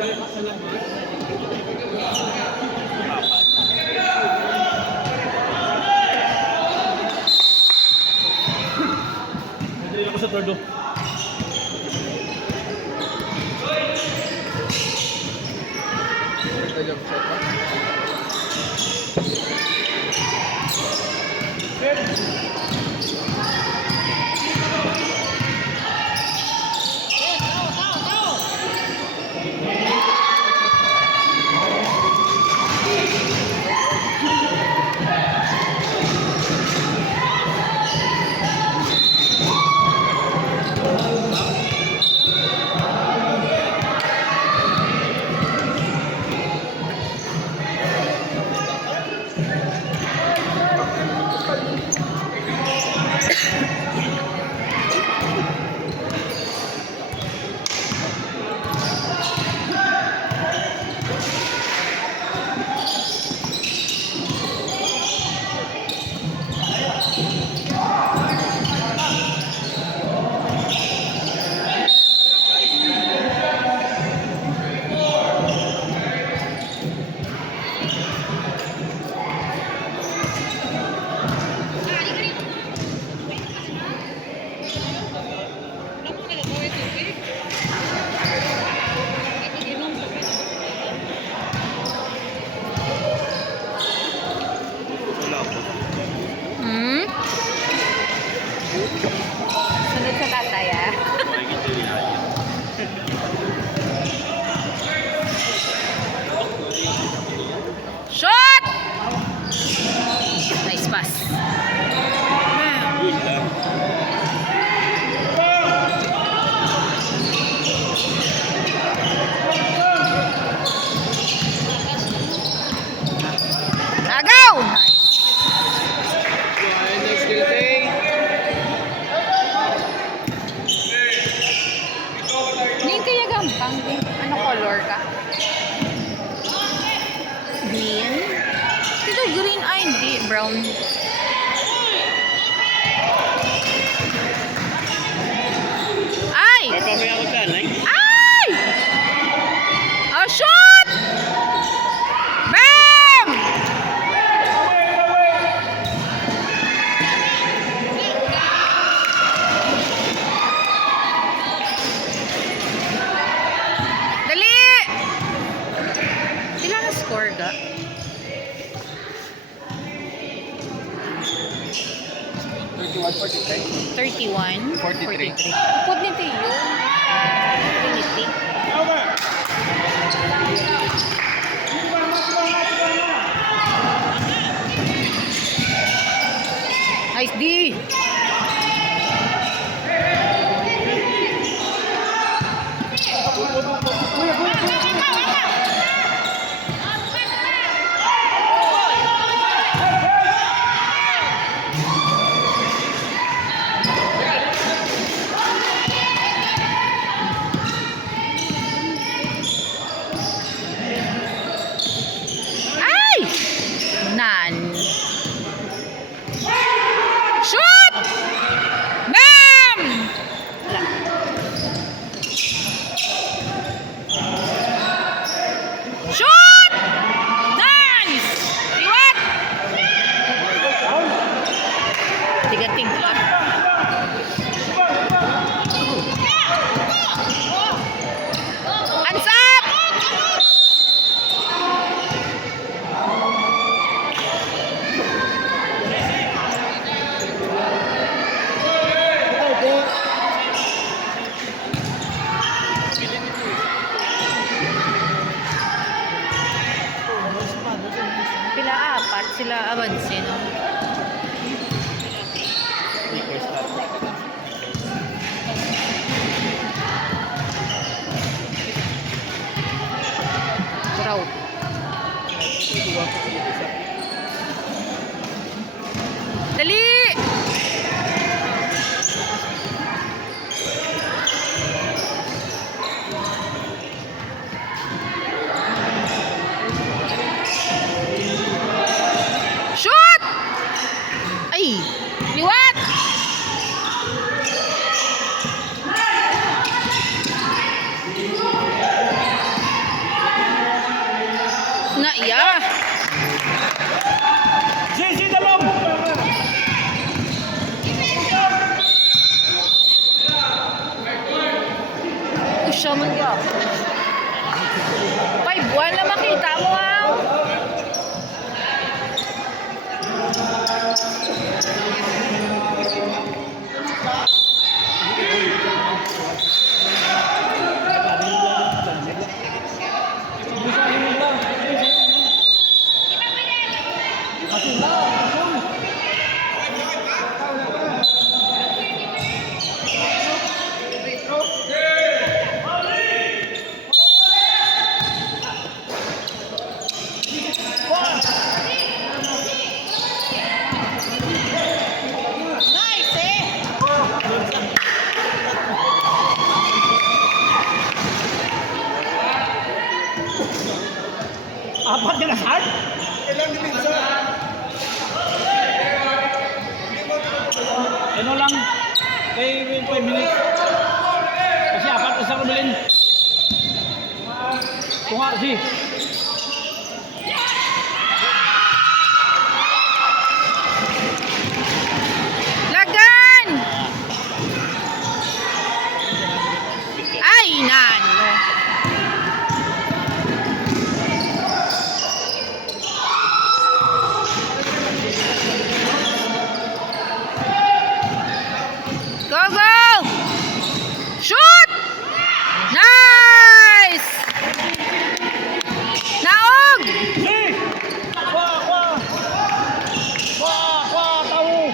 Ako sa tordo. Sunod sa tatay, ah. Shot! Nice pass. Agaw! Hindi kaya gampang din. Ano color ka? Green? Ito green ay hindi. Brown. Ay! Ay! Oh, shoot! Bam! Dali! Ilan na score ka? 31, 43. Pud nito yun. Unity. Nice D! siya man ka. 5 buwan na makita mo ah. Apat ka na saan? Ilang minsan? Ano lang? Kay 5 minutes. Kasi apat isa ko bilhin. Tunga si. Lagan! Ay, nano. Go, go! Shoot! Nice! Naog! Si! Kwa! Tao!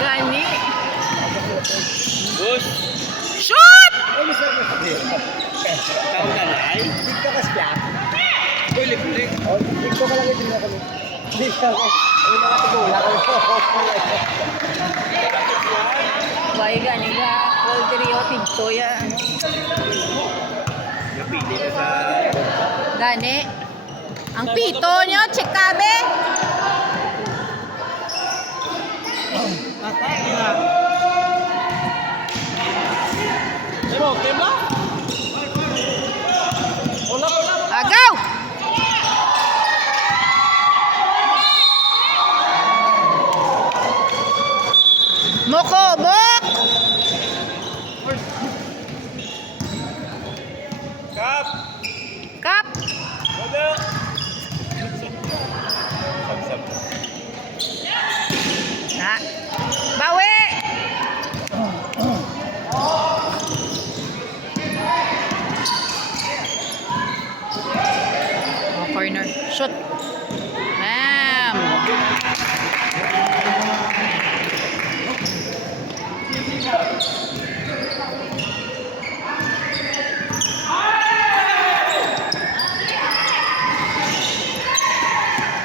Gani. Bus! Shoot! Ay, Mr. Tao na na ay? Lig ka kas kya? Uy, lig. Oh, lig ko ka lang ito na kami. Lig ka kas. Ay, nakatugula ka. Why gani ka? Poultry o tigto yan. Napili na sa... Gani. Ang pito nyo, check kabe. Atake na. Ano, team lang? Wala. Agaw! Mokobok! Kap! Kap! Wala! Sab-sab. Na. Bawi! Oh, corner. Shoot. Bam!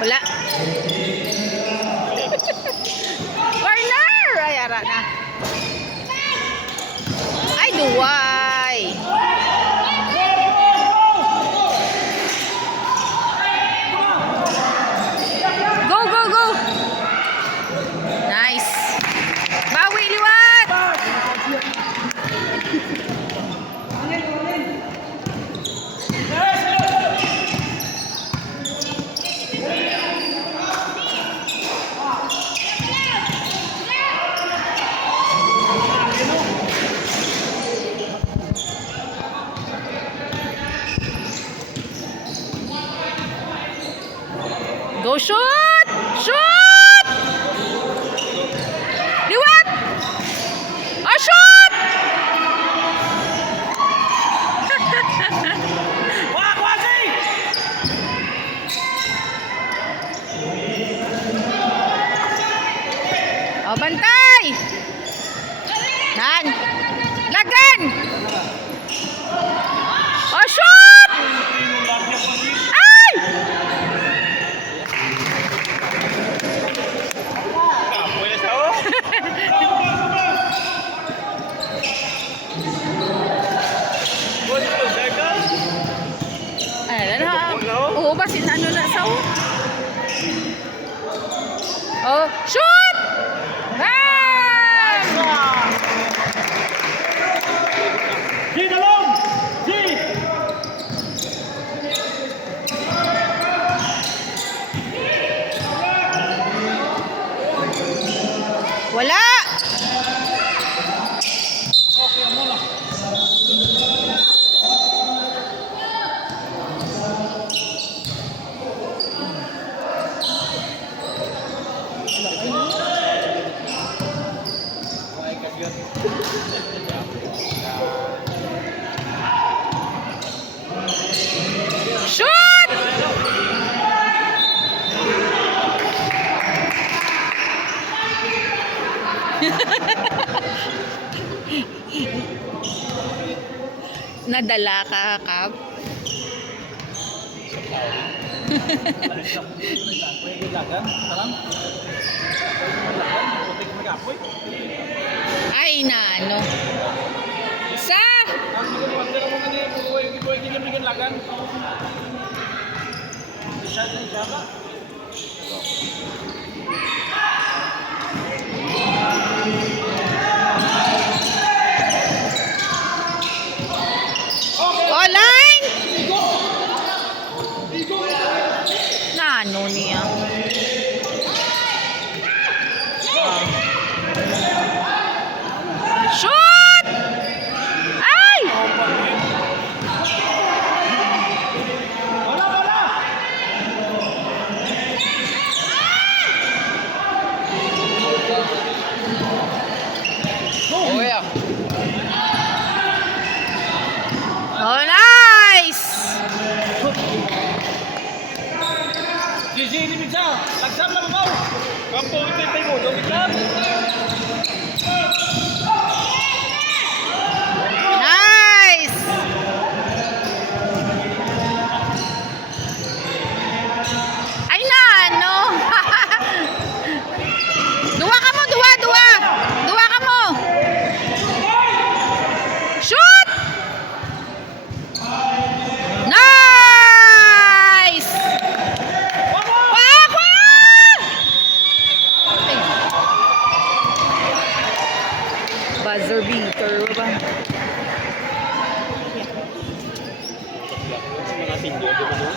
Wala. Corner! Ay, ara na. Ay, duway. Go, go, go. Nice. Bawi, liwat. Go shoot! Shoot! Liwat! Oh, shoot! Kwa si! Oh, bantay! Yan! Lagan! Oh, shoot! Ay! Kapoy na siya, oh! Bus, circle? Ayan na. Oo, basin ano na sa Oh, shoot! Bam! Si Dalong! Nadala ka, Kap. Pwede lagan. Talang. Lagan. Puti ko mag-apoy. Ay, na ano. Sa! Ang pagdala mo nga niya, pwede niya bigyan lagan. Isa na isa ba? Online! Na ano niya? Shoot! Ay! Wala, wala! Oh, nice! Sisi, ini bisa. Laksam lang mo. Kampo, itay mo. Dawit lang. Nice! Ay na, ano? Duwa ka mo, duwa, duwa! Duwa ka mo! Shoot! Nice! Wak, wak! Ay. Buzzer beater ba? Mga senior, di ba no?